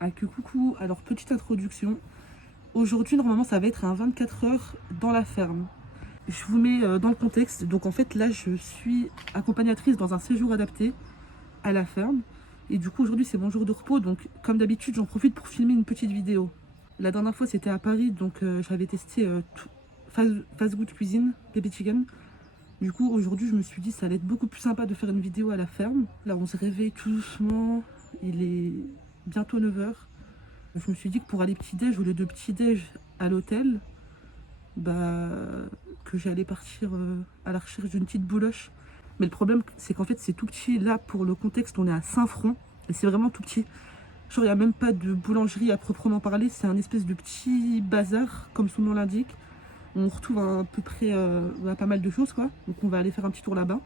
Ah que coucou, alors petite introduction. Aujourd'hui normalement ça va être un 24 heures dans la ferme. Je vous mets dans le contexte. Donc en fait là je suis accompagnatrice dans un séjour adapté à la ferme. Et du coup aujourd'hui c'est mon jour de repos. Donc comme d'habitude j'en profite pour filmer une petite vidéo. La dernière fois c'était à Paris. Donc j'avais testé Fast Good Cuisine, Baby Chicken. Du coup aujourd'hui je me suis dit ça allait être beaucoup plus sympa de faire une vidéo à la ferme. Là on se réveille tout doucement. Il est bientôt 9 heures. Je me suis dit que pour aller petit-déj, au lieu de petit-déj à l'hôtel, bah, que j'allais partir à la recherche d'une petite bouloche. Mais le problème, c'est qu'en fait, c'est tout petit. Là, pour le contexte, on est à Saint-Front. Et c'est vraiment tout petit. Genre, il n'y a même pas de boulangerie à proprement parler. C'est un espèce de petit bazar, comme son nom l'indique. On retrouve à peu près pas mal de choses, quoi. Donc, on va aller faire un petit tour là-bas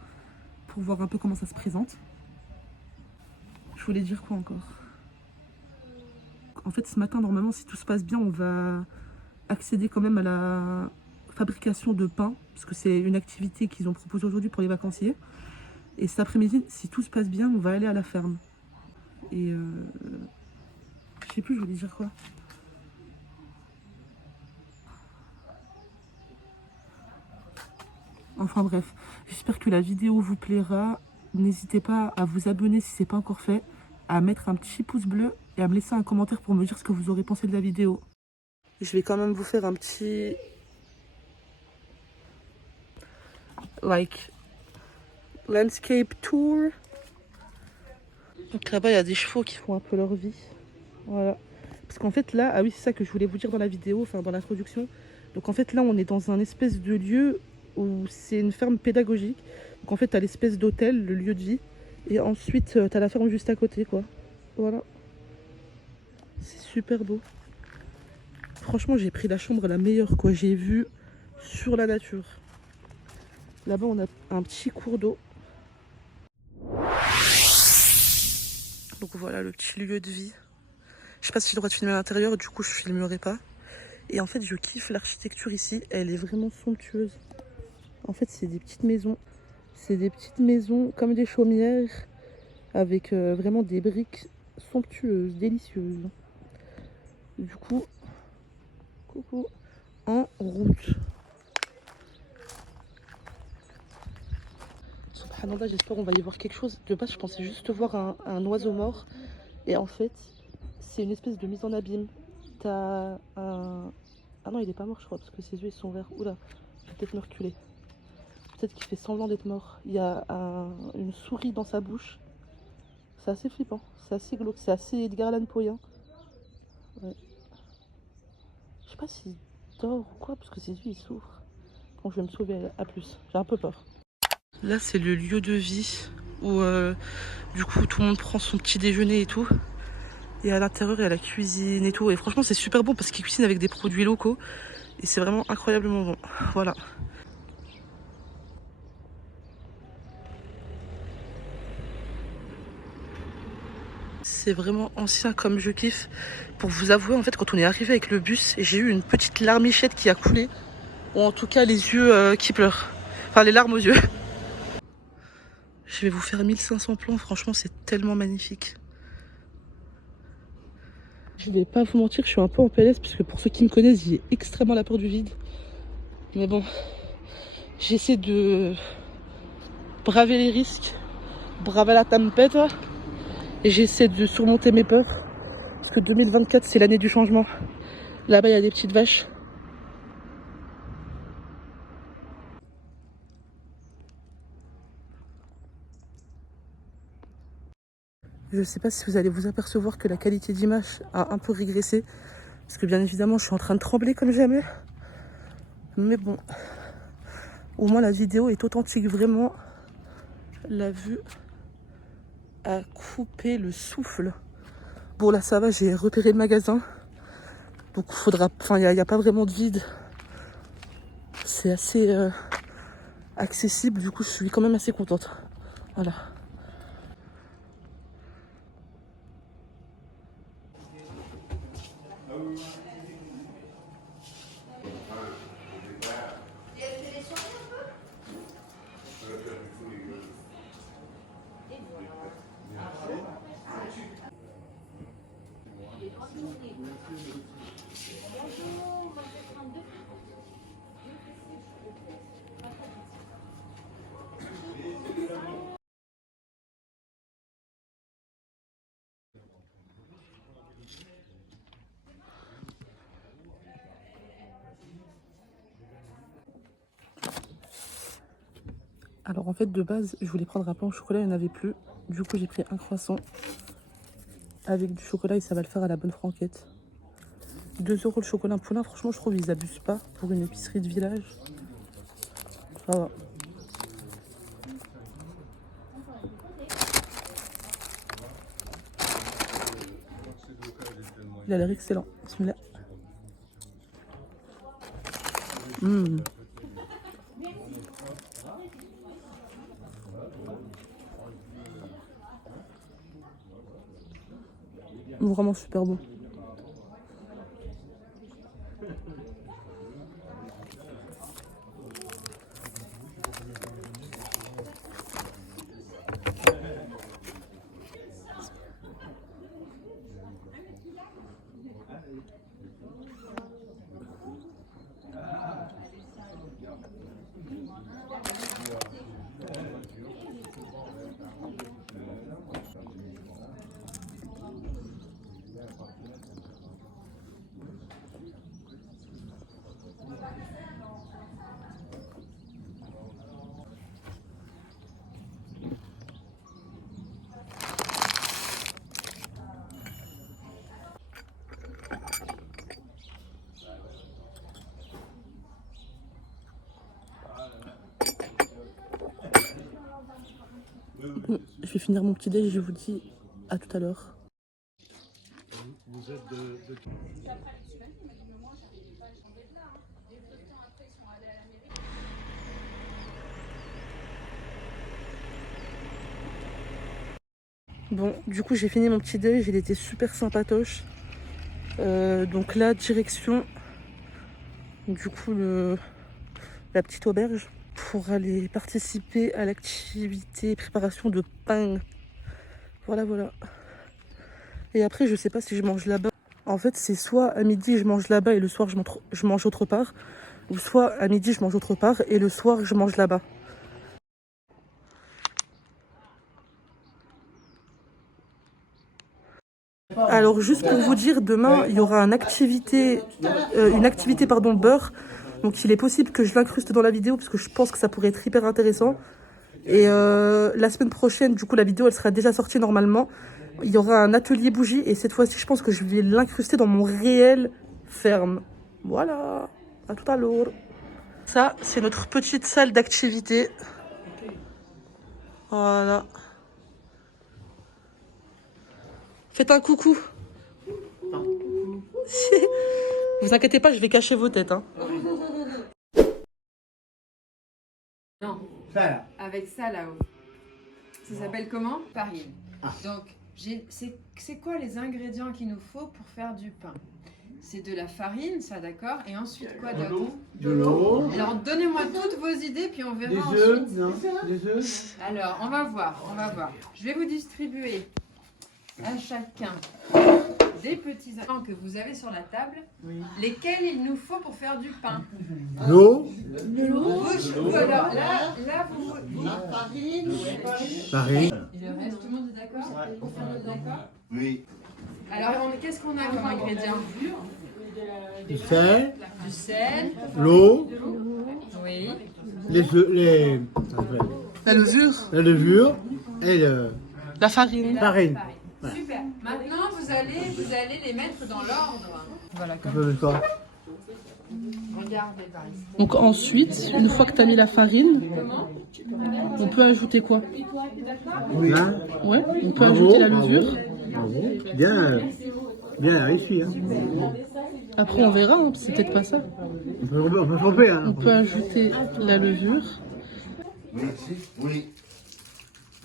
pour voir un peu comment ça se présente. Je voulais dire quoi encore? En fait, ce matin, normalement, si tout se passe bien, on va accéder quand même à la fabrication de pain, parce que c'est une activité qu'ils ont proposée aujourd'hui pour les vacanciers. Et cet après-midi, si tout se passe bien, on va aller à la ferme. Et je sais plus, je voulais dire quoi. Enfin bref, j'espère que la vidéo vous plaira. N'hésitez pas à vous abonner si ce n'est pas encore fait, à mettre un petit pouce bleu et à me laisser un commentaire pour me dire ce que vous aurez pensé de la vidéo. Je vais quand même vous faire un petit landscape tour. Donc là-bas, il y a des chevaux qui font un peu leur vie. Voilà. Parce qu'en fait là, ah oui c'est ça que je voulais vous dire dans la vidéo, enfin dans l'introduction. Donc en fait là on est dans un espèce de lieu où c'est une ferme pédagogique. Donc en fait t'as l'espèce d'hôtel, le lieu de vie. Et ensuite t'as la ferme juste à côté quoi. Voilà. C'est super beau. Franchement j'ai pris la chambre la meilleure quoi. J'ai vu sur la nature. Là-bas on a un petit cours d'eau. Donc voilà le petit lieu de vie. Je sais pas si j'ai le droit de filmer à l'intérieur, du coup je filmerai pas. Et en fait je kiffe l'architecture ici, elle est vraiment somptueuse. En fait c'est des petites maisons. C'est des petites maisons comme des chaumières avec vraiment des briques somptueuses, délicieuses. Du coup, coucou, en route. Subhanallah, j'espère qu'on va y voir quelque chose. De base, je pensais juste voir un oiseau mort. Et en fait, c'est une espèce de mise en abîme. T'as un... Ah non, il est pas mort, je crois, parce que ses yeux ils sont verts. Oula, je vais peut-être me reculer. Peut-être qu'il fait semblant d'être mort. Il y a une souris dans sa bouche. C'est assez flippant, c'est assez glauque, c'est assez Edgar Allan Poe. Hein. Ouais. Je sais pas s'il dort ou quoi, parce que ses yeux ils s'ouvrent. Bon, je vais me sauver, à plus. J'ai un peu peur. Là, c'est le lieu de vie où du coup tout le monde prend son petit déjeuner et tout. Et à l'intérieur, il y a la cuisine et tout. Et franchement, c'est super bon parce qu'ils cuisinent avec des produits locaux. Et c'est vraiment incroyablement bon. Voilà. C'est vraiment ancien comme je kiffe. Pour vous avouer, en fait, quand on est arrivé avec le bus, j'ai eu une petite larmichette qui a coulé. Ou en tout cas, les yeux qui pleurent. Enfin, les larmes aux yeux. Je vais vous faire 1500 plans. Franchement, c'est tellement magnifique. Je vais pas vous mentir, je suis un peu en PLS parce que pour ceux qui me connaissent, j'ai extrêmement la peur du vide. Mais bon, j'essaie de braver les risques, braver la tempête et j'essaie de surmonter mes peurs. Parce que 2024, c'est l'année du changement. Là-bas, il y a des petites vaches. Je sais pas si vous allez vous apercevoir que la qualité d'image a un peu régressé. Parce que bien évidemment, je suis en train de trembler comme jamais. Mais bon, au moins la vidéo est authentique, vraiment. La vue a coupé le souffle. Bon là ça va, j'ai repéré le magasin. Donc faudra. Enfin, il n'y a pas vraiment de vide. C'est assez accessible, du coup je suis quand même assez contente. Voilà. Alors en fait de base je voulais prendre un pain au chocolat, il n'y en avait plus. Du coup j'ai pris un croissant avec du chocolat et ça va le faire à la bonne franquette. 2 € le chocolat poulain, franchement je trouve ils abusent pas pour une épicerie de village. Ça va. Il a l'air excellent, celui-là. Vraiment super bon. Je vais finir mon petit déj et je vous dis à tout à l'heure. Bon, du coup j'ai fini mon petit déj, il était super sympatoche. Donc là, direction du coup la petite auberge pour aller participer à l'activité préparation de pain. Voilà, voilà. Et après, je sais pas si je mange là-bas. En fait, c'est soit à midi je mange là-bas et le soir je mange autre part, ou soit à midi je mange autre part et le soir je mange là-bas. Alors juste pour vous dire, demain il y aura une activité beurre. Donc il est possible que je l'incruste dans la vidéo parce que je pense que ça pourrait être hyper intéressant. Et la semaine prochaine, du coup la vidéo elle sera déjà sortie normalement. Il y aura un atelier bougie et cette fois-ci je pense que je vais l'incruster dans mon réel ferme. Voilà, à tout à l'heure. Ça c'est notre petite salle d'activité. Voilà. Faites un coucou. Vous inquiétez pas, je vais cacher vos têtes. Hein. Non. Ça là. Avec ça là-haut. Ça s'appelle comment? Farine. Ah. Donc, c'est quoi les ingrédients qu'il nous faut pour faire du pain? C'est de la farine, ça d'accord. Et ensuite quoi d'autre? De l'eau. Alors donnez-moi toutes vos idées puis on verra des ensuite. œufs, non, des œufs. Alors on va voir. Je vais vous distribuer à chacun des petits ingrédients que vous avez sur la table, oui. Lesquels il nous faut pour faire du pain. L'eau. De l'eau. Alors là vous... La farine. Farine. Et le reste, tout le monde est d'accord? Ouais. D'accord? Oui. Alors qu'est-ce qu'on a comme ingrédients? Du sel. Du sel. L'eau. Oui. La levure. La levure et la farine. Farine. Ouais. Super. Maintenant, vous allez les mettre dans l'ordre. Voilà, comme ça. Regardez par ici. Donc ensuite, une fois que tu as mis la farine, on peut ajouter quoi? Oui. Hein? Ouais, on peut ajouter la levure. Bravo. Bien réussi. Hein. Après, on verra, hein, c'est peut-être pas ça. On peut tromper. Hein, on peut ajouter la levure. Oui.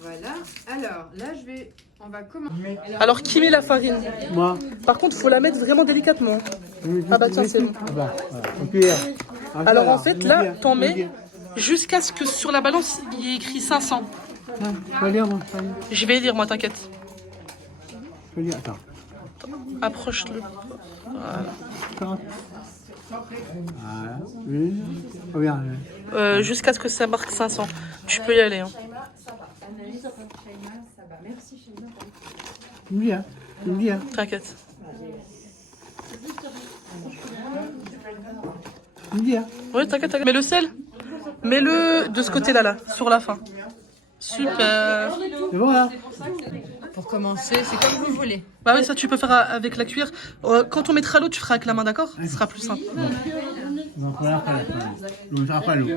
Voilà. Alors, là, on va commencer. Alors, qui met la farine? Moi. Par contre, il faut la mettre vraiment délicatement. Ah bah tiens, c'est bon. Voilà. Okay. Alors, en fait, là, t'en mets jusqu'à ce que sur la balance, il y ait écrit 500. Je vais lire, moi. Je vais lire, moi, t'inquiète. Je vais lire, attends. Approche-le. Voilà. Voilà. Oui. Regarde. Jusqu'à ce que ça marque 500. Tu peux y aller. Hein. Tu me dis, hein. Tu me dis, hein. T'inquiète. Tu me dis, hein. Oui, t'inquiète. Mets le sel. Mets-le de ce côté-là, là, sur la fin. Super. C'est bon, là. Pour commencer, c'est comme vous voulez. Bah oui, ça tu peux faire avec la cuillère. Quand on mettra l'eau, tu feras avec la main, d'accord? Ce sera plus simple. Donc voilà, après la fin. On ne fera pas l'eau.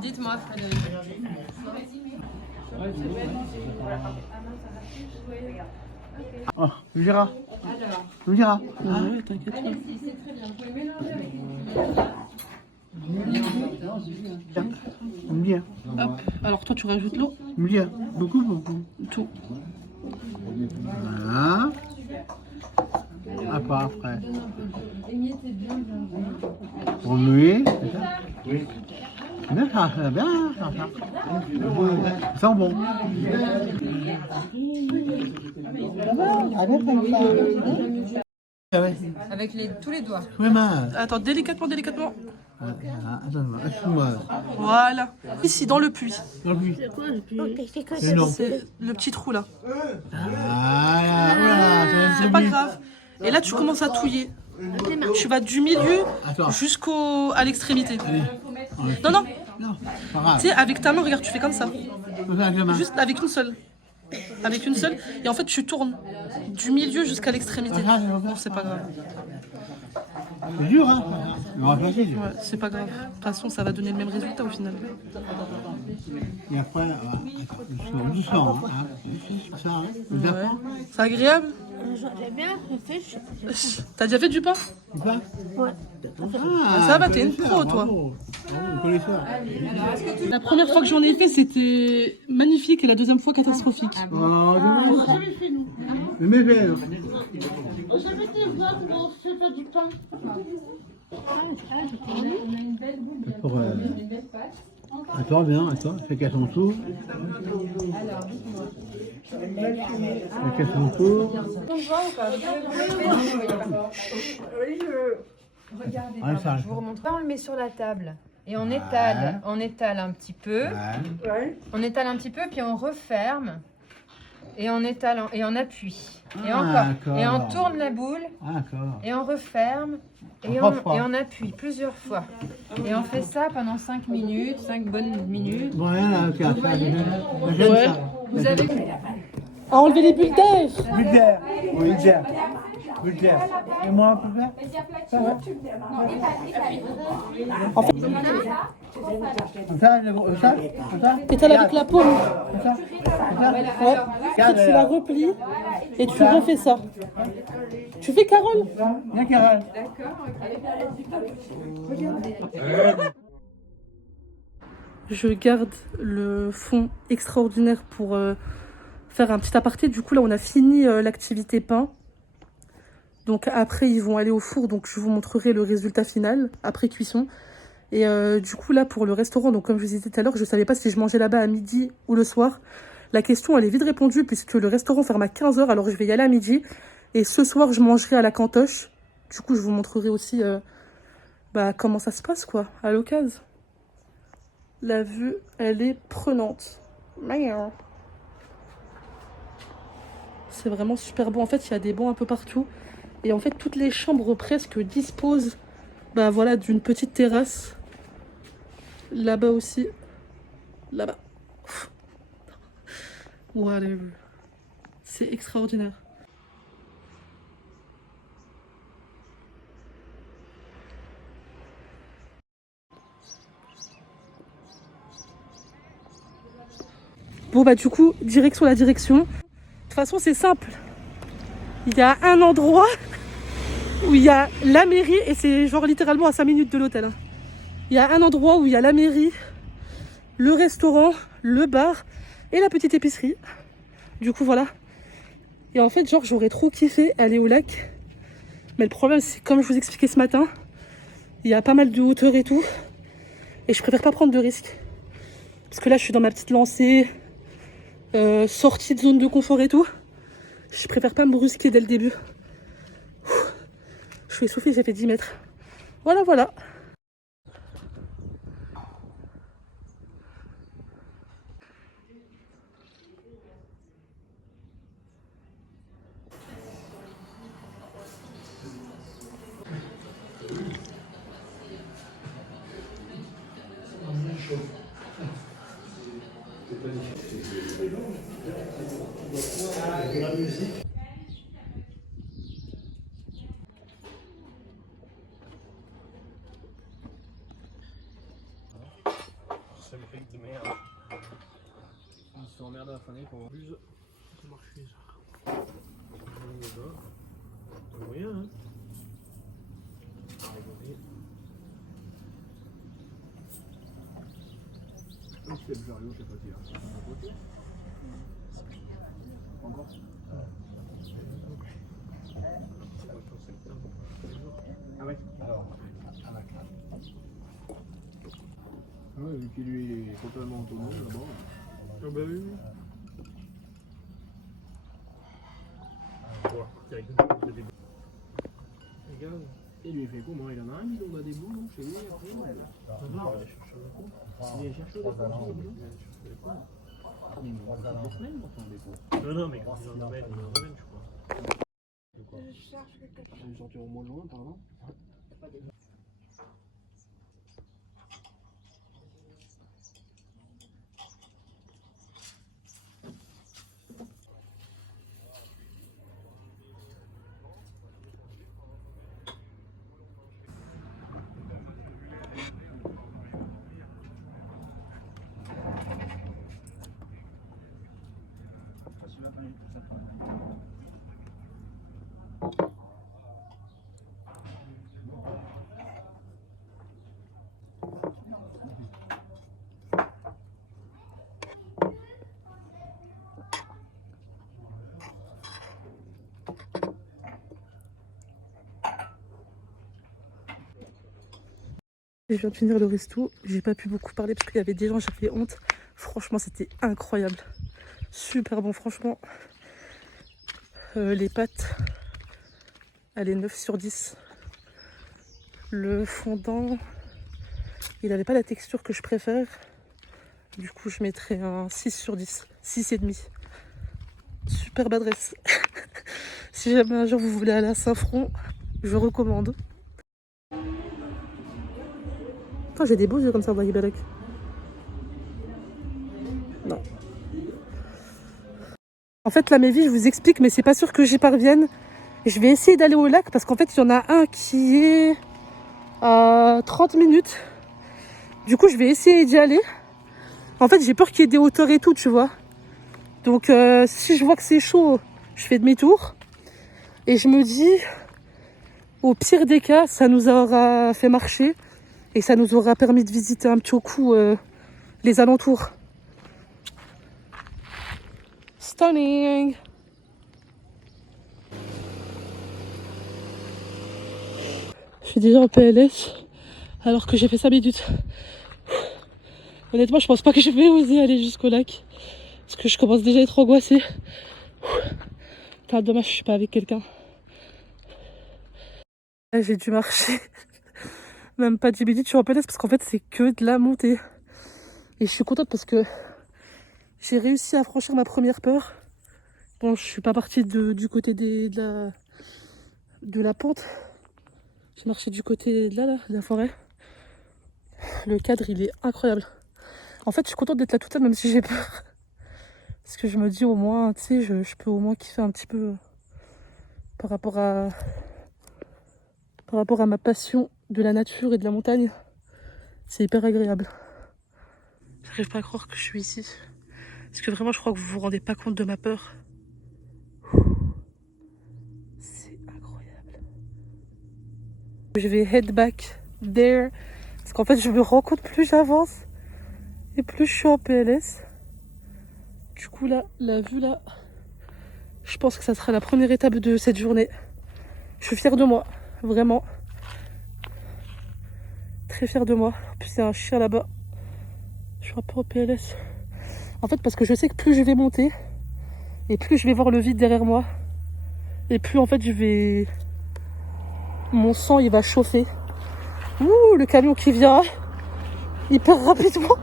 Dites-moi, Frédéric. Oh, tu me diras. Tu me diras. Ah ouais, t'inquiète. Tu me dis, hein. Hop. Alors toi, tu rajoutes l'eau. Tu me dis, hein. Beaucoup. Tout. Voilà. Après. Remuer. C'est ça? Oui. Bien, ça. Bien, ça. Ça sent bon. Ah ouais. Avec tous les doigts. Oui, main. Attends, délicatement. Attends, excuse-moi. Voilà. Ici, dans le puits. Dans le puits. C'est long. C'est le petit trou là. Voilà, C'est pas grave. Et là, tu commences à touiller. Tu vas du milieu à l'extrémité. Non. Non, pas grave. Tu sais, avec ta main, regarde, tu fais comme ça. Avec la main. Juste avec une seule. Avec une seule. Et en fait, tu tournes du milieu jusqu'à l'extrémité. Non, c'est pas grave. C'est dur, hein. On va passer. Ouais, c'est pas grave. De toute façon, ça va donner le même résultat au final. Et après, doucement. Hein. Ça, hein. Vous Ouais. C'est agréable? J'aimerais bien fait. T'as déjà fait du pain? Tu pas? Ouais. Ah, ça va, t'es une pro, toi. Bravo, connaisseur. La première fois que j'en ai fait, c'était magnifique et la deuxième fois, catastrophique. Oh, dommage. Mais bien. Vous savez des fois qu'on fait pas du pain. Pour, attends, bien, fais qu'à son tour. Fais qu'à son tour. Regardez, Ouais, ça. je vous remonte. On le met sur la table et on étale un petit peu. Ouais. On étale un petit peu, puis on referme et on étale et on appuie. Et Ah, encore. d'accord. Et on tourne la boule Ah, d'accord. et on referme et Trois fois. on appuie plusieurs fois. Et on fait ça pendant 5 minutes, 5 bonnes minutes. Bon, rien là, ok, ça, j'aime Ouais. ça. Vous avez À enlever les bulles d'air. Bulgaire. Oui, Bulgaire. Et moi, on peut faire? Ça? T'étales avec la paume. Ça? Ouais. Après, tu la replies et tu refais ça. Tu fais Carole? Bien, Carole. Je garde le fond extraordinaire pour faire un petit aparté. Du coup, là, on a fini l'activité pain. Donc après, ils vont aller au four. Donc je vous montrerai le résultat final après cuisson. Et du coup, là, pour le restaurant, donc comme je vous disais tout à l'heure, je ne savais pas si je mangeais là-bas à midi ou le soir. La question, elle est vite répondue puisque le restaurant ferme à 15h. Alors je vais y aller à midi. Et ce soir, je mangerai à la Cantoche. Du coup, je vous montrerai aussi comment ça se passe, quoi, à l'occasion. La vue, elle est prenante. C'est vraiment super beau. En fait, il y a des bancs un peu partout. Et en fait, toutes les chambres presque disposent d'une petite terrasse. Là-bas aussi. Là-bas. Whatever. C'est extraordinaire. Bon du coup, direction la direction. De toute façon, c'est simple. Il y a un endroit où il y a la mairie et c'est genre littéralement à 5 minutes de l'hôtel. Hein. Il y a un endroit où il y a la mairie, le restaurant, le bar et la petite épicerie. Du coup, voilà. Et en fait, genre, j'aurais trop kiffé aller au lac. Mais le problème, c'est comme je vous expliquais ce matin, il y a pas mal de hauteur et tout. Et je préfère pas prendre de risques. Parce que là, je suis dans ma petite lancée, sortie de zone de confort et tout. Je préfère pas me brusquer dès le début. Je suis essoufflée, j'ai fait 10 mètres. Voilà, voilà. Ils se sont emmerdés à la fin d'année pour plus ça marchait ça. Rien hein. C'est le chariot, je sais pas si encore. Ah ouais. Alors, à la classe. Ah ouais, vu qu'il lui est totalement autonome là-bas. Ah bah oui. Regarde. Et lui il fait comment? Il en a un million de débouts non chez lui après. Non, il cherche le coup. Il cherche le coup. Il met 3 semaines dans son dépôt. Non, mais quand il en amène, je crois. Je cherche quelque chose. Il va sortir au mois de juin, pardon. Je viens de finir le resto, j'ai pas pu beaucoup parler parce qu'il y avait des gens, j'avais honte. Franchement, c'était incroyable. Super bon, franchement. Les pâtes, allez, 9 sur 10. Le fondant, il n'avait pas la texture que je préfère. Du coup, je mettrais un 6 sur 10. 6,5. Superbe adresse. Si jamais un jour vous voulez aller à Saint-Front, je recommande. J'ai des beaux yeux comme ça, Wahib Balek. Non. En fait, la Mévie, je vous explique, mais c'est pas sûr que j'y parvienne. Je vais essayer d'aller au lac parce qu'en fait, il y en a un qui est à 30 minutes. Du coup, je vais essayer d'y aller. En fait, j'ai peur qu'il y ait des hauteurs et tout, tu vois. Donc, si je vois que c'est chaud, je fais demi-tour. Et je me dis, au pire des cas, ça nous aura fait marcher. Et ça nous aura permis de visiter un petit coup les alentours. Stunning! Je suis déjà en PLS alors que j'ai fait 5 minutes. Honnêtement, je pense pas que je vais oser aller jusqu'au lac. Parce que je commence déjà à être angoissée. Putain, dommage, je suis pas avec quelqu'un. Là, j'ai dû marcher. Même pas 10 minutes, je suis en PLS parce qu'en fait, c'est que de la montée. Et je suis contente parce que j'ai réussi à franchir ma première peur. Bon, je suis pas partie du côté de la pente. J'ai marché du côté de la forêt. Le cadre, il est incroyable. En fait, je suis contente d'être là toute seule, même si j'ai peur. Parce que je me dis au moins, tu sais, je peux au moins kiffer un petit peu par rapport à ma passion de la nature et de la montagne. C'est hyper agréable. J'arrive pas à croire que je suis ici. Parce que vraiment, je crois que vous vous rendez pas compte de ma peur. C'est incroyable. Je vais head back there. Parce qu'en fait, je me rends compte plus j'avance et plus je suis en PLS. Du coup, là, la vue là, je pense que ça sera la première étape de cette journée. Je suis fière de moi, vraiment. Très fière de moi. En plus, il y a un chien là-bas. Je suis un peu en PLS. En fait, parce que je sais que plus je vais monter et plus je vais voir le vide derrière moi. Et plus en fait mon sang il va chauffer. Ouh, le camion qui vient hyper rapidement.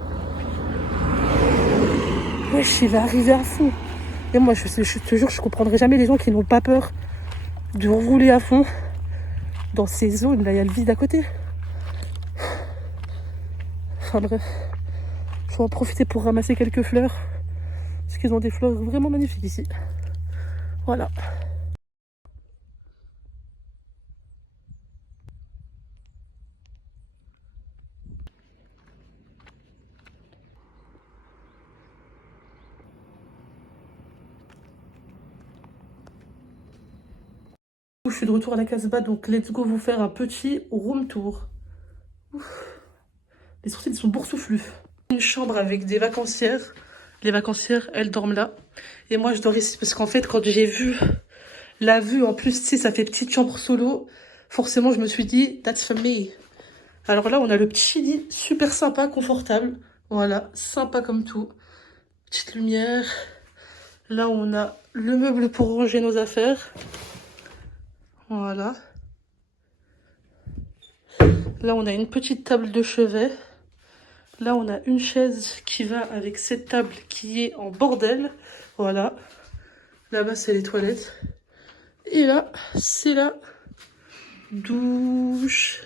Wesh, il va arriver à fond. Et moi, je te jure, je comprendrai jamais les gens qui n'ont pas peur de rouler à fond dans ces zones. Là, il y a le vide à côté. Enfin bref, je vais en profiter pour ramasser quelques fleurs. Parce qu'ils ont des fleurs vraiment magnifiques ici. Voilà. Je suis de retour à la Casbah, donc let's go vous faire un petit room tour. Ouf. Les sourcils sont boursouflus. Une chambre avec des vacancières. Les vacancières, elles dorment là. Et moi, je dors ici parce qu'en fait, quand j'ai vu la vue, en plus, tu sais, ça fait petite chambre solo. Forcément, je me suis dit, that's for me. Alors là, on a le petit lit, super sympa, confortable. Voilà, sympa comme tout. Petite lumière. Là, on a le meuble pour ranger nos affaires. Voilà. Là, on a une petite table de chevet. Là, on a une chaise qui va avec cette table qui est en bordel. Voilà. Là-bas, c'est les toilettes. Et là, c'est la douche.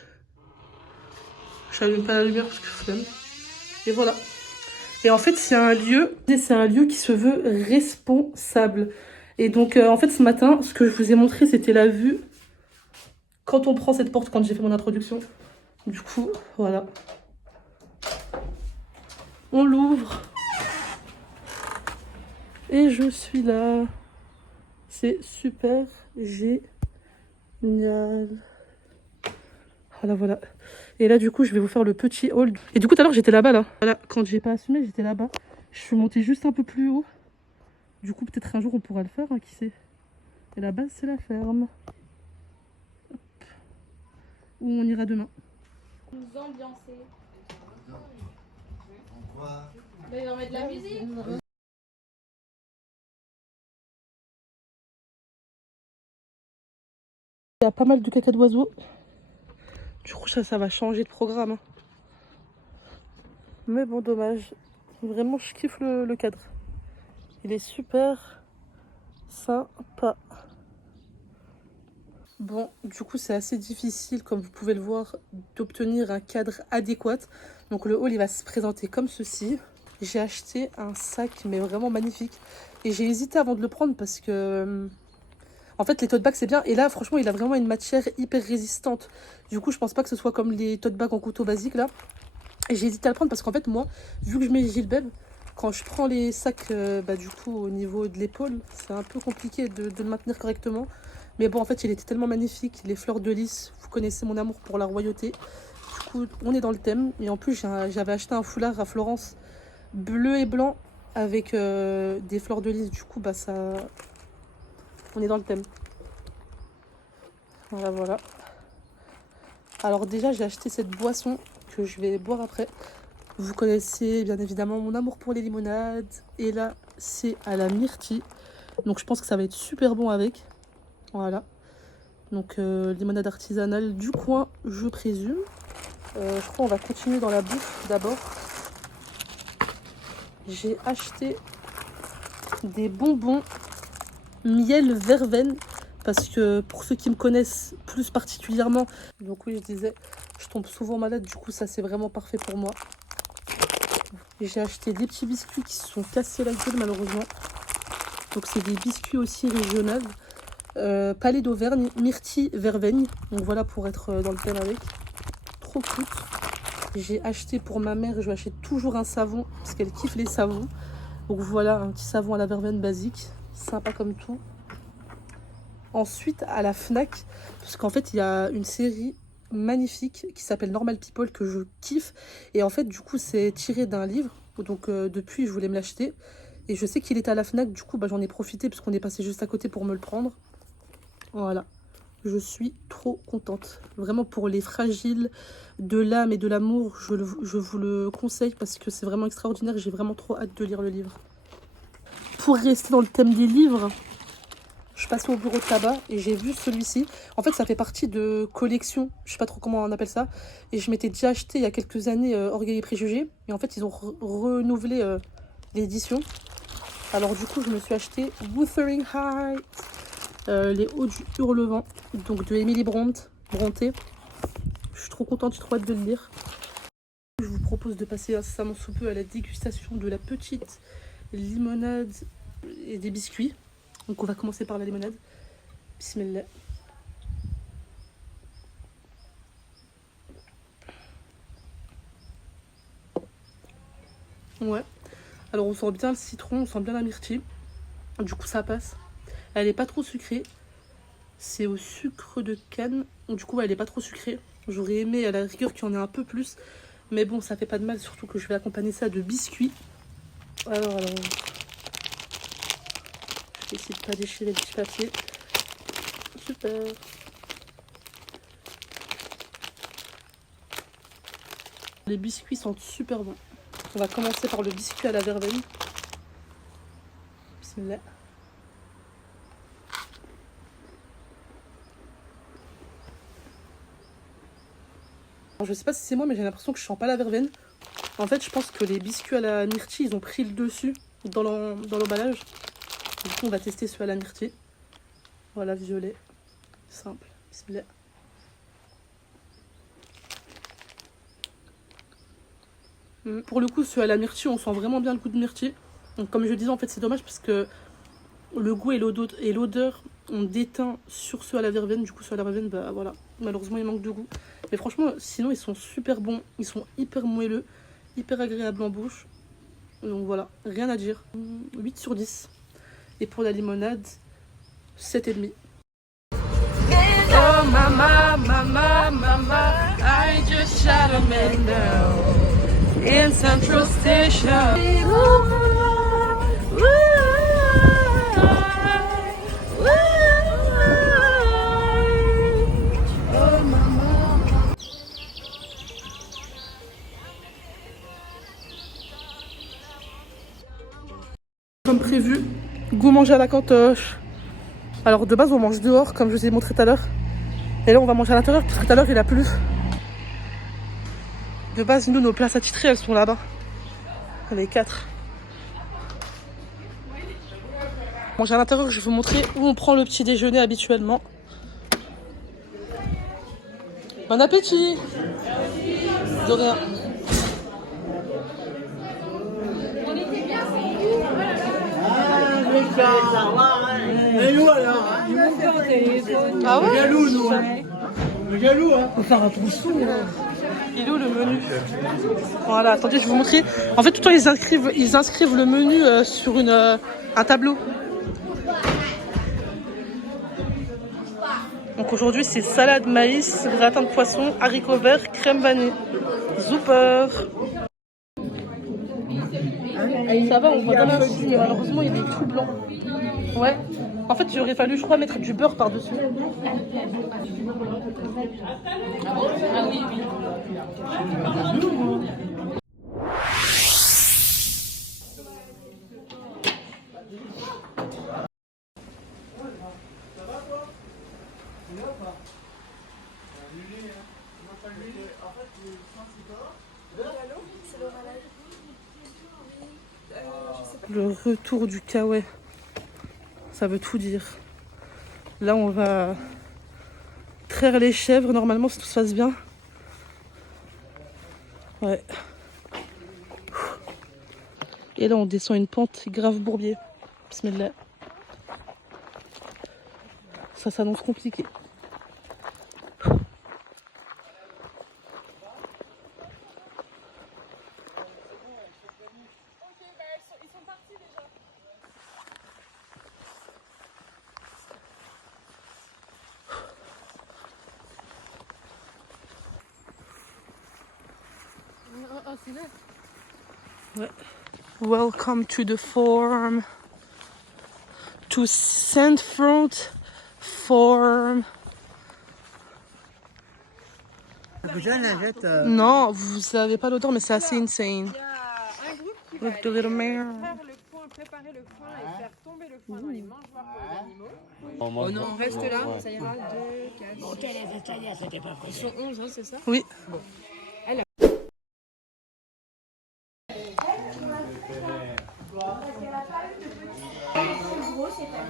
Je n'allume pas la lumière parce que flemme. Et voilà. Et en fait, c'est un lieu qui se veut responsable. Et donc, en fait, ce matin, ce que je vous ai montré, c'était la vue quand on prend cette porte, quand j'ai fait mon introduction. Du coup, voilà. On l'ouvre. Et je suis là. C'est super génial. Voilà, voilà. Et là, du coup, je vais vous faire le petit hall. Et du coup, tout à l'heure, j'étais là-bas, là. Voilà, quand j'ai pas assumé, j'étais là-bas. Je suis montée juste un peu plus haut. Du coup, peut-être un jour, on pourra le faire, hein, qui sait. Et là-bas, c'est la ferme. Hop. Où on ira demain. Nous ambiancer. Mais ils vont mettre de la musique. Il y a pas mal de caca d'oiseaux. Du coup, ça va changer de programme. Hein. Mais bon, dommage. Vraiment, je kiffe le cadre. Il est super sympa. Bon, du coup, c'est assez difficile, comme vous pouvez le voir, d'obtenir un cadre adéquat. Donc, le hall, il va se présenter comme ceci. J'ai acheté un sac, mais vraiment magnifique. Et j'ai hésité avant de le prendre parce que... En fait, les tote bags, c'est bien. Et là, franchement, il a vraiment une matière hyper résistante. Du coup, je pense pas que ce soit comme les tote bags en couteau basique, là. Et j'ai hésité à le prendre parce qu'en fait, moi, vu que je mets Gilbeb, quand je prends les sacs, du coup, au niveau de l'épaule, c'est un peu compliqué de le maintenir correctement. Mais bon, en fait, il était tellement magnifique. Les fleurs de lys, vous connaissez mon amour pour la royauté. Du coup, on est dans le thème. Et en plus, j'avais acheté un foulard à Florence, bleu et blanc, avec des fleurs de lys. Du coup, bah ça... On est dans le thème. Voilà, voilà. Alors déjà, j'ai acheté cette boisson que je vais boire après. Vous connaissez bien évidemment mon amour pour les limonades. Et là, c'est à la myrtille. Donc je pense que ça va être super bon avec. Voilà. Donc limonade artisanale du coin, je présume. Je crois qu'on va continuer dans la bouffe d'abord. J'ai acheté des bonbons miel verveine. Parce que pour ceux qui me connaissent plus particulièrement, donc oui, je disais, je tombe souvent malade. Du coup, ça, c'est vraiment parfait pour moi. J'ai acheté des petits biscuits qui se sont cassés la gueule, malheureusement. Donc, c'est des biscuits aussi régionaux. Palais d'Auvergne, myrtille, verveine. Donc, voilà, pour être dans le thème avec. Trop cool. J'ai acheté pour ma mère, je lui achète toujours un savon, parce qu'elle kiffe les savons. Donc, voilà, un petit savon à la verveine basique. Sympa comme tout. Ensuite, à la Fnac, parce qu'en fait, il y a une série magnifique qui s'appelle Normal People que je kiffe. Et en fait, du coup, c'est tiré d'un livre. Donc, depuis, je voulais me l'acheter. Et je sais qu'il était à la Fnac. Du coup, bah, j'en ai profité parce qu'on est passé juste à côté pour me le prendre. Voilà. Je suis trop contente. Vraiment, pour les fragiles de l'âme et de l'amour, je vous le conseille parce que c'est vraiment extraordinaire. J'ai vraiment trop hâte de lire le livre. Pour rester dans le thème des livres... je passais au bureau de tabac et j'ai vu celui-ci. En fait, ça fait partie de collection, je sais pas trop comment on appelle ça. Et je m'étais déjà acheté il y a quelques années Orgueil et Préjugés. Et en fait, ils ont renouvelé l'édition. Alors du coup, je me suis acheté Wuthering Heights, les Hauts du Hurlevent, donc de Emily Brontë. Je suis trop contente, j'ai trop hâte de le lire. Je vous propose de passer incessamment sous peu à la dégustation de la petite limonade et des biscuits. Donc on va commencer par la limonade. Bismillah. Ouais. Alors on sent bien le citron, on sent bien la myrtille. Du coup ça passe. Elle est pas trop sucrée. C'est au sucre de canne. Du coup elle est pas trop sucrée. J'aurais aimé à la rigueur qu'il y en ait un peu plus. Mais bon, ça fait pas de mal, surtout que je vais accompagner ça de biscuits. Alors. Je vais essayer de pas déchirer le petit papier. Super. Les biscuits sentent super bons. On va commencer par le biscuit à la verveine. Bismillah. Alors, je sais pas si c'est moi, mais j'ai l'impression que je sens pas la verveine. En fait, je pense que les biscuits à la myrtille, ils ont pris le dessus dans l'emballage. Du coup, on va tester ceux à la myrtille. Voilà, violet. Simple. Bismillah. Pour le coup, ceux à la myrtille, on sent vraiment bien le goût de myrtille. Donc, comme je disais, en fait, c'est dommage parce que le goût et l'odeur ont déteint sur ceux à la verveine. Du coup, ceux à la verveine, bah voilà, malheureusement, il manque de goût. Mais franchement, sinon, ils sont super bons. Ils sont hyper moelleux, hyper agréables en bouche. Donc voilà, rien à dire. 8 sur 10. Et pour la limonade, 7,5. Oh mama, mama, mama, I just shot a man down in Central Station. Comme prévu, goût manger à la cantoche. Alors de base on mange dehors comme je vous ai montré tout à l'heure. Et là on va manger à l'intérieur parce que tout à l'heure il a plu. De base nous nos places attitrées elles sont là-bas. Les 4. Manger à l'intérieur, je vais vous montrer où on prend le petit déjeuner habituellement. Bon appétit. De rien. Ah ouais? Jaloux, nous. Jaloux, hein. Faut faire attention. Il est où le menu? Voilà, attendez, je vais vous montrer. En fait, tout le temps, ils inscrivent le menu sur un tableau. Donc aujourd'hui, c'est salade maïs, gratin de poisson, haricots verts, crème vanille. Super. Ça va, on voit bien la soupe, mais malheureusement il est tout blanc. Ouais. En fait, il aurait fallu, je crois, mettre du beurre par-dessus. Ah oui, oui. Le retour du kawaii, ça veut tout dire. Là, on va traire les chèvres, normalement, si tout se passe bien. Ouais. Et là, on descend une pente grave bourbier. Bismillah. Ça s'annonce compliqué. Ouais. Welcome to the farm. To Sandfront Farm. Non, vous savez pas l'odeur, mais c'est assez insane. Il y a un groupe qui Look the little mare. faire le point préparer le foin et faire tomber le foin dans les mangeoires pour les animaux. Oh non, on reste là, ça ira. 2, 4, 6. Ils sont 11, hein, c'est ça? Oui. Bon. Alors.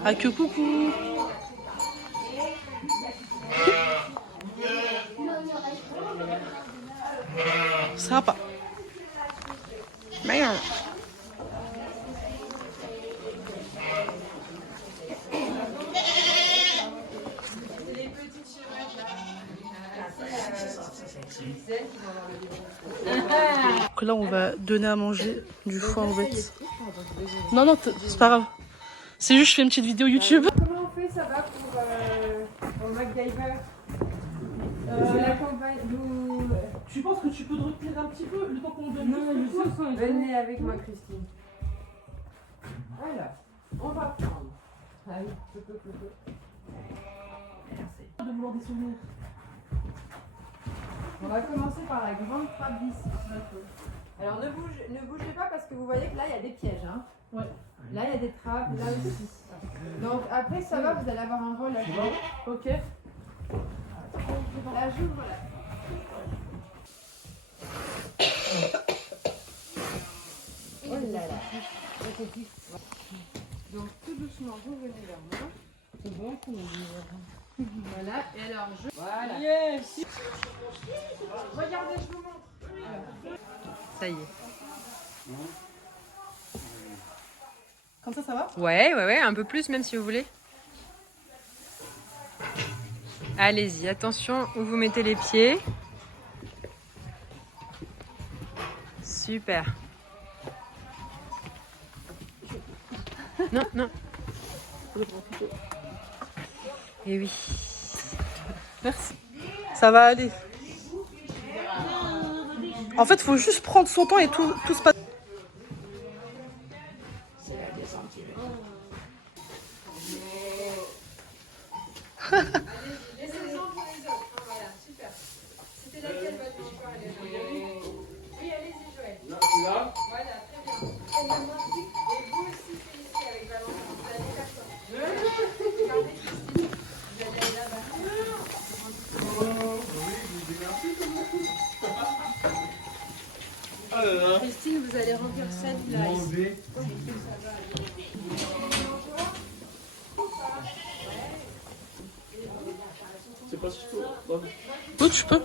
Ah que coucou. Sympa. Merde. Donc là on va donner à manger du foin aux bêtes. Non non c'est pas grave. C'est juste je fais une petite vidéo YouTube. Comment on fait, ça va pour MacGyver la campagne, Tu penses que tu peux te retenir un petit peu le temps qu'on donne? Non, venez avec moi, Christine. Alors, on va prendre. Allez, de vouloir des souvenirs. on va commencer par la grande trappe d'ici. Alors ne bougez pas parce que vous voyez que là il y a des pièges. Hein. Ouais. Là il y a des trappes, là aussi. Donc après ça va, vous allez avoir un rôle à jouer. Ok. La j'ouvre là. Oh là là. Donc tout doucement, vous venez vers moi. C'est bon qu'on voilà, et alors je... Voilà. Yes. Regardez, je vous montre. Ça y est. Comme ça va? Ouais, un peu plus même si vous voulez. Allez-y, attention où vous mettez les pieds. Super. Non, non. Et oui. Merci. Ça va aller. En fait, faut juste prendre son temps et tout se passe. Laissez-les-en pour les autres. Voilà, super. C'était laquelle votre mangeoire? Oui, allez-y, Joël. Là. Voilà, très bien. Et vous aussi, Félicie, avec Valentin. Vous allez faire ça. Regardez, Christine. Vous allez aller là-bas. Christine, vous allez remplir cette place. C'est pas si tôt. Oui, tu peux.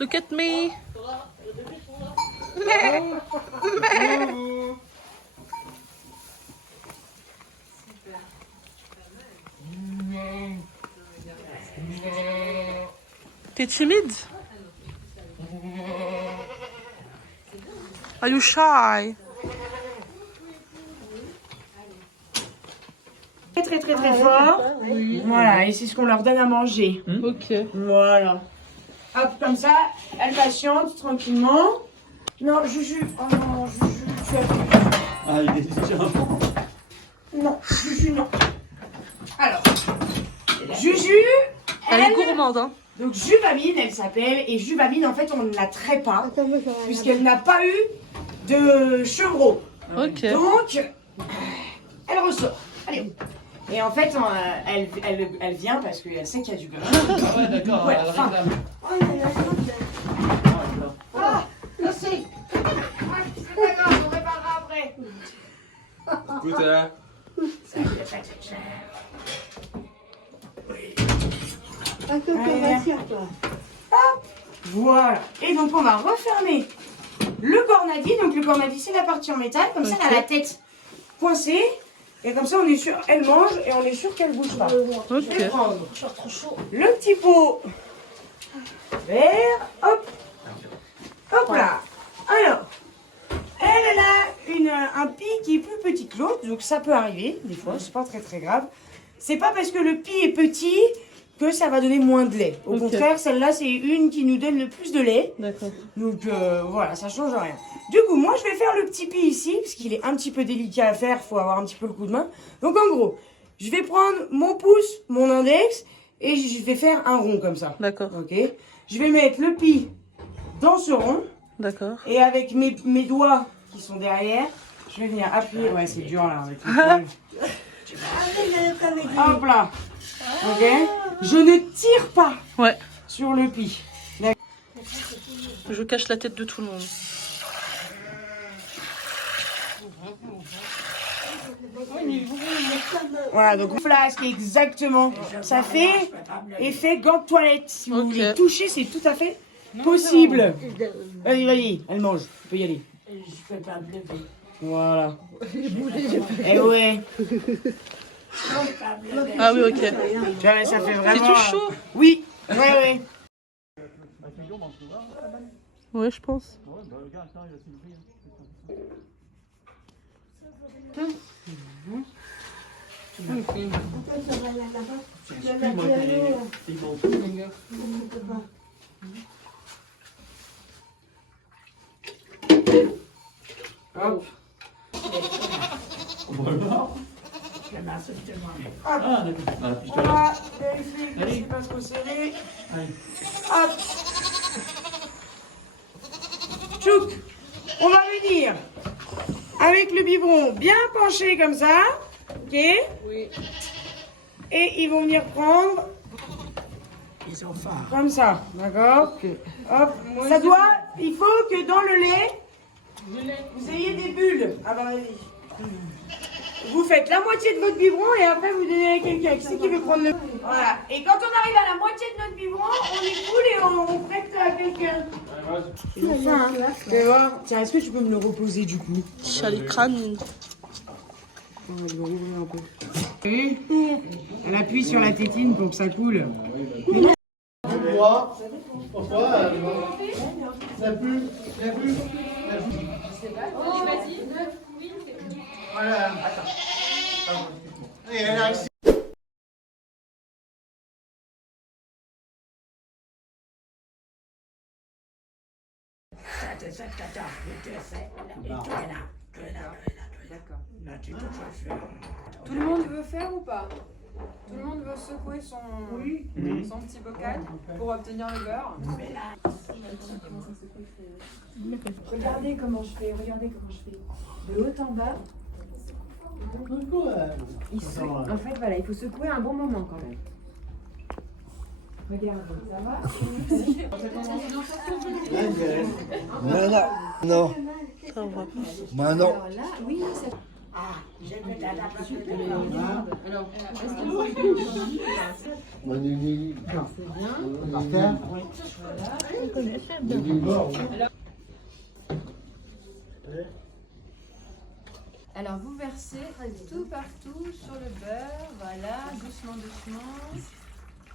Look at me. T'es timide? Are you shy? Très fort. Voilà, et c'est ce qu'on leur donne à manger. Ok. Voilà. Hop, comme ça, elle patiente tranquillement. Non, Juju. Oh non, Juju, tu as... Ah, il est déjà. Non, Juju, non. Alors, Juju, Elle est gourmande, hein. donc Juvamine, elle s'appelle. Et Juvamine, en fait, on ne la traite pas. Puisqu'elle n'a pas eu de chevreau. Ok. Donc, elle ressort. Allez. Et en fait, elle vient parce qu'elle sait qu'il y a du beurre. Ouais, d'accord. Ouais, elle enfin. réclame. Ah, je sais. C'est pas grave, on réparera après. Écoute, Ça lui a fait très cher. Hop, voilà. Et donc, on va refermer le cornadi. Donc, le cornadi, c'est la partie en métal. Comme ça, elle a la tête coincée. Et comme ça, on est sûr, elle mange et on est sûr qu'elle bouge pas. Je vais prendre le petit pot vert. Hop. Hop là. Alors, elle a un pis qui est plus petit que l'autre. Donc, ça peut arriver, des fois. C'est pas très grave. C'est pas parce que le pis est petit que ça va donner moins de lait. Au contraire, celle-là, c'est une qui nous donne le plus de lait. D'accord. Donc voilà, ça change rien. Du coup, moi, je vais faire le petit pis ici, parce qu'il est un petit peu délicat à faire, il faut avoir un petit peu le coup de main. Donc en gros, je vais prendre mon pouce, mon index, et je vais faire un rond comme ça. D'accord. Ok. Je vais mettre le pis dans ce rond. D'accord. Et avec mes doigts qui sont derrière, je vais venir appuyer. Ouais, c'est dur là avec les poils. Hop là. Ok. Je ne tire pas sur le pli. Je cache la tête de tout le monde. Voilà, donc flasque exactement. Ça fait effet gant de toilette. Si vous voulez toucher, c'est tout à fait possible. Vas-y, vas-y, elle mange. Tu peux y aller. Voilà. Eh ouais. Ah oui, ok. Tu vois, ça fait vraiment... C'est tout chaud? Oui, ouais. Ouais, je pense. Hop. Voilà, vérifiez que c'est pas trop serré. Hop. Tchouk. On va venir avec le biberon bien penché comme ça. Ok. Oui. Et ils vont venir prendre comme ça, d'accord. Hop. Ça doit, il faut que dans le lait, vous ayez des bulles. Ah bah vas-y. Vous faites la moitié de votre biberon et après vous donnez à quelqu'un. Qui c'est qui veut prendre le... Voilà. Et quand on arrive à la moitié de notre biberon, on est cool et on prête à quelqu'un. Enfin, hein. Tu vas voir. Tiens, est-ce que tu peux me le reposer du coup? Chalicrane. On va le rouvrir un peu. T'as vu? Elle appuie sur la tétine pour que ça coule. Pourquoi? Ça pue? Ça pue? Voilà. Et elle a... Tout le monde veut faire ou pas? Tout le monde veut secouer son petit bocal pour obtenir le beurre? Regardez comment je fais, De haut en bas. En fait, voilà, il faut secouer un bon moment quand même. Regardez, ça va? Non. Ça va. Maintenant. Alors là, oui, ça... Alors, est-ce qu'il faut... Alors, vous versez tout partout sur le beurre, voilà, doucement.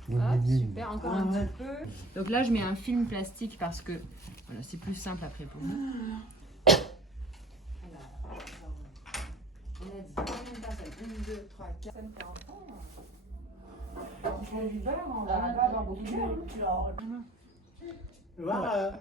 Hop, super, encore un petit peu. Donc là, je mets un film plastique parce que voilà, c'est plus simple après pour nous. On a dit combien de personnes? 1, 2, 3, 4, ça me fait un temps. Il faut du beurre, on va pas avoir beaucoup de beurre. Voilà.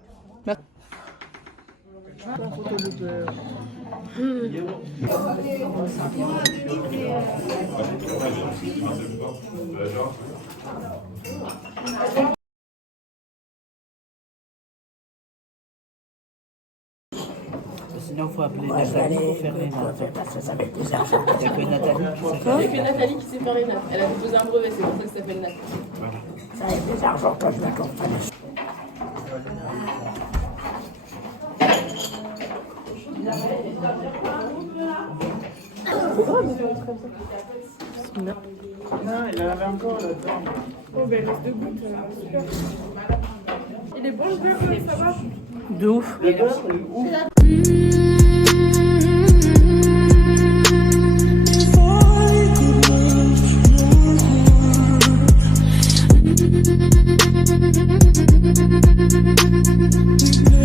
Sinon, il faut appeler Nathalie pour faire les nattes. Il n'y a que Nathalie qui sait faire les nattes. Elle a déposé un brevet, c'est pour ça que ça s'appelle natte. Ça a des argent quand je la comprends. Non, il en avait encore là-dedans. Oh, ben, reste debout. Super. Il est bon le beurre, ça va? De ouf. Le beurre, c'est ouf. Thank you.